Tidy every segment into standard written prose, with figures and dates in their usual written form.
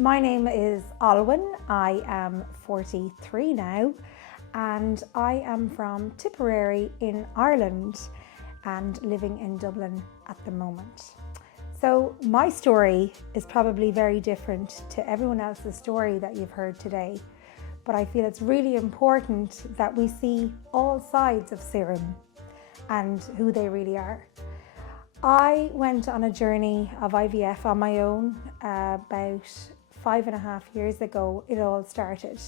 My name is Olwyn. I am 43 now and I am from Tipperary in Ireland and living in Dublin at the moment. So my story is probably very different to everyone else's story that you've heard today, but I feel it's really important that we see all sides of Serum and who they really are. I went on a journey of IVF on my own about 5.5 years ago. It all started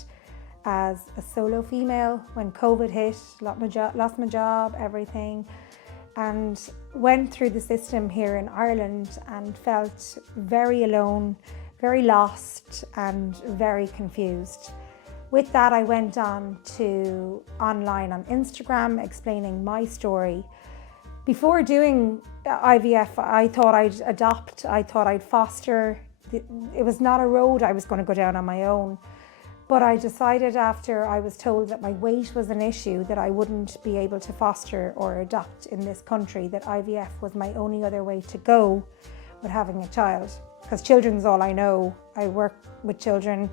as a solo female when COVID hit, lost my job, everything, and went through the system here in Ireland and felt very alone, very lost and very confused. With that, I went on to online on Instagram explaining my story. Before doing IVF, I thought I'd adopt, I thought I'd foster. It was not a road I was going to go down on my own. But I decided after I was told that my weight was an issue, that I wouldn't be able to foster or adopt in this country, that IVF was my only other way to go with having a child. Because children's all I know. I work with children.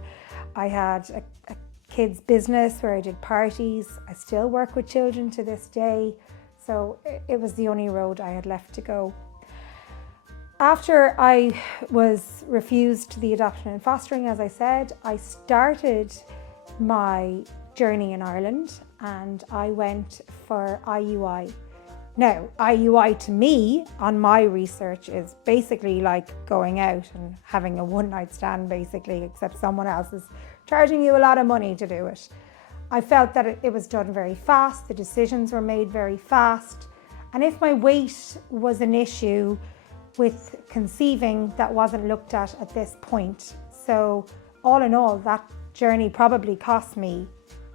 I had a kids business where I did parties. I still work with children to this day. So it was the only road I had left to go. After I was refused the adoption and fostering, as I said, I started my journey in Ireland and I went for IUI. Now, IUI to me, on my research, is basically like going out and having a one-night stand, basically, except someone else is charging you a lot of money to do it. I felt that it was done very fast, the decisions were made very fast, and if my weight was an issue with conceiving, that wasn't looked at this point. So all in all, that journey probably cost me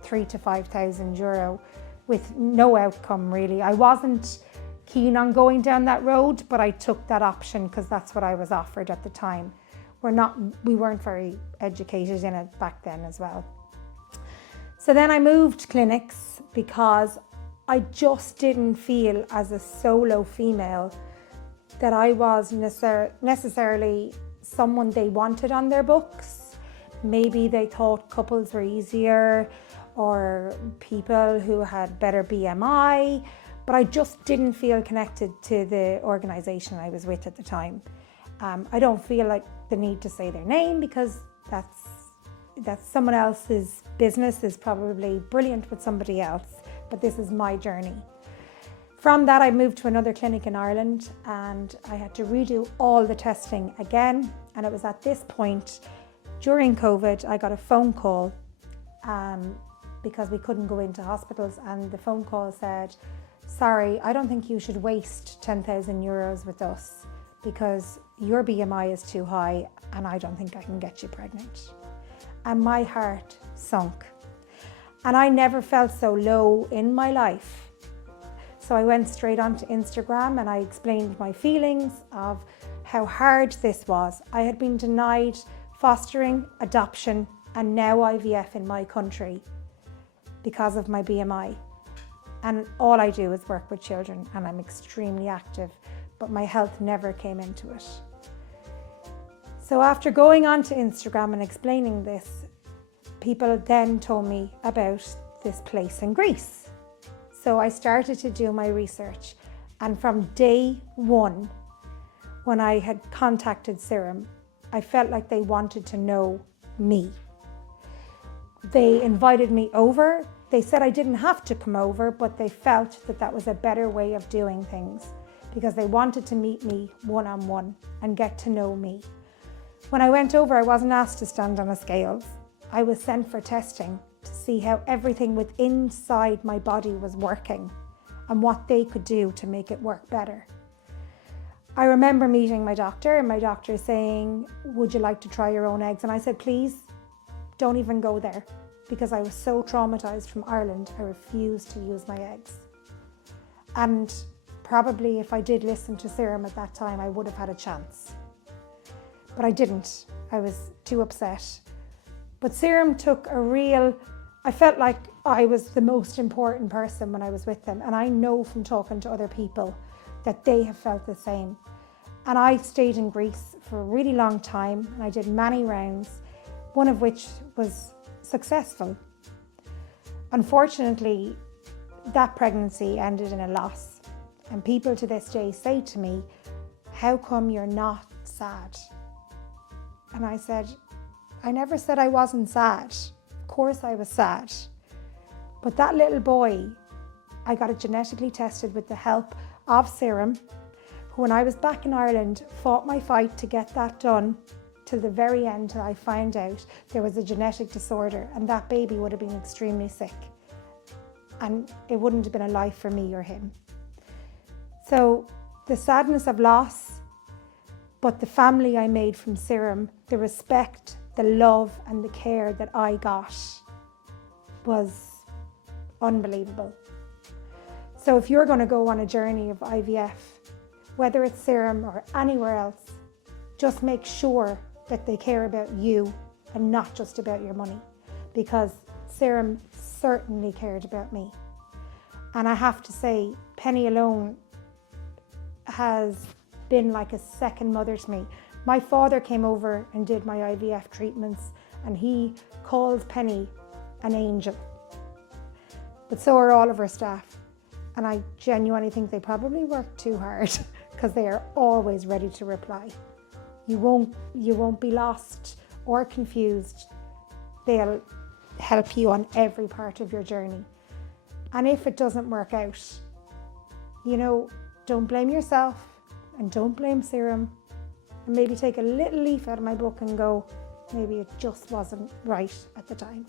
3,000 to 5,000 euro with no outcome really. I wasn't keen on going down that road, but I took that option because that's what I was offered at the time. We weren't very educated in it back then as well. So then I moved clinics because I just didn't feel as a solo female that I was necessarily someone they wanted on their books. Maybe they thought couples were easier or people who had better BMI, but I just didn't feel connected to the organisation I was with at the time. I don't feel like the need to say their name because that's someone else's business, is probably brilliant with somebody else, but this is my journey. From that, I moved to another clinic in Ireland and I had to redo all the testing again. And it was at this point, during COVID, I got a phone call because we couldn't go into hospitals, and the phone call said, sorry, I don't think you should waste 10,000 euros with us because your BMI is too high and I don't think I can get you pregnant. And my heart sunk. And I never felt so low in my life. So I went straight onto Instagram and I explained my feelings of how hard this was. I had been denied fostering, adoption, and now IVF in my country because of my BMI. And all I do is work with children and I'm extremely active, but my health never came into it. So after going onto Instagram and explaining this, people then told me about this place in Greece. So I started to do my research, and from day one, when I had contacted Serum, I felt like they wanted to know me. They invited me over. They said I didn't have to come over, but they felt that that was a better way of doing things because they wanted to meet me one-on-one and get to know me. When I went over, I wasn't asked to stand on a scale. I was sent for testing to see how everything within inside my body was working and what they could do to make it work better. I remember meeting my doctor and my doctor saying, would you like to try your own eggs? And I said, please, don't even go there, because I was so traumatized from Ireland, I refused to use my eggs. And probably if I did listen to Serum at that time, I would have had a chance. But I didn't. I was too upset. But Serum took I felt like I was the most important person when I was with them. And I know from talking to other people that they have felt the same. And I stayed in Greece for a really long time, and I did many rounds, one of which was successful. Unfortunately, that pregnancy ended in a loss. And people to this day say to me, how come you're not sad? And I said, I never said I wasn't sad. Of course I was sad. But that little boy, I got it genetically tested with the help of Serum, who when I was back in Ireland, fought my fight to get that done till the very end, till I found out there was a genetic disorder and that baby would have been extremely sick. And it wouldn't have been a life for me or him. So the sadness of loss, but the family I made from Serum, the respect, the love and the care that I got was unbelievable. So if you're going to go on a journey of IVF, whether it's Serum or anywhere else, just make sure that they care about you and not just about your money, because Serum certainly cared about me. And I have to say, Penny alone has been like a second mother to me. My father came over and did my IVF treatments, and he called Penny an angel. But so are all of our staff. And I genuinely think they probably work too hard because they are always ready to reply. You won't be lost or confused. They'll help you on every part of your journey. And if it doesn't work out, don't blame yourself and don't blame Serum. And maybe take a little leaf out of my book and go, maybe it just wasn't right at the time.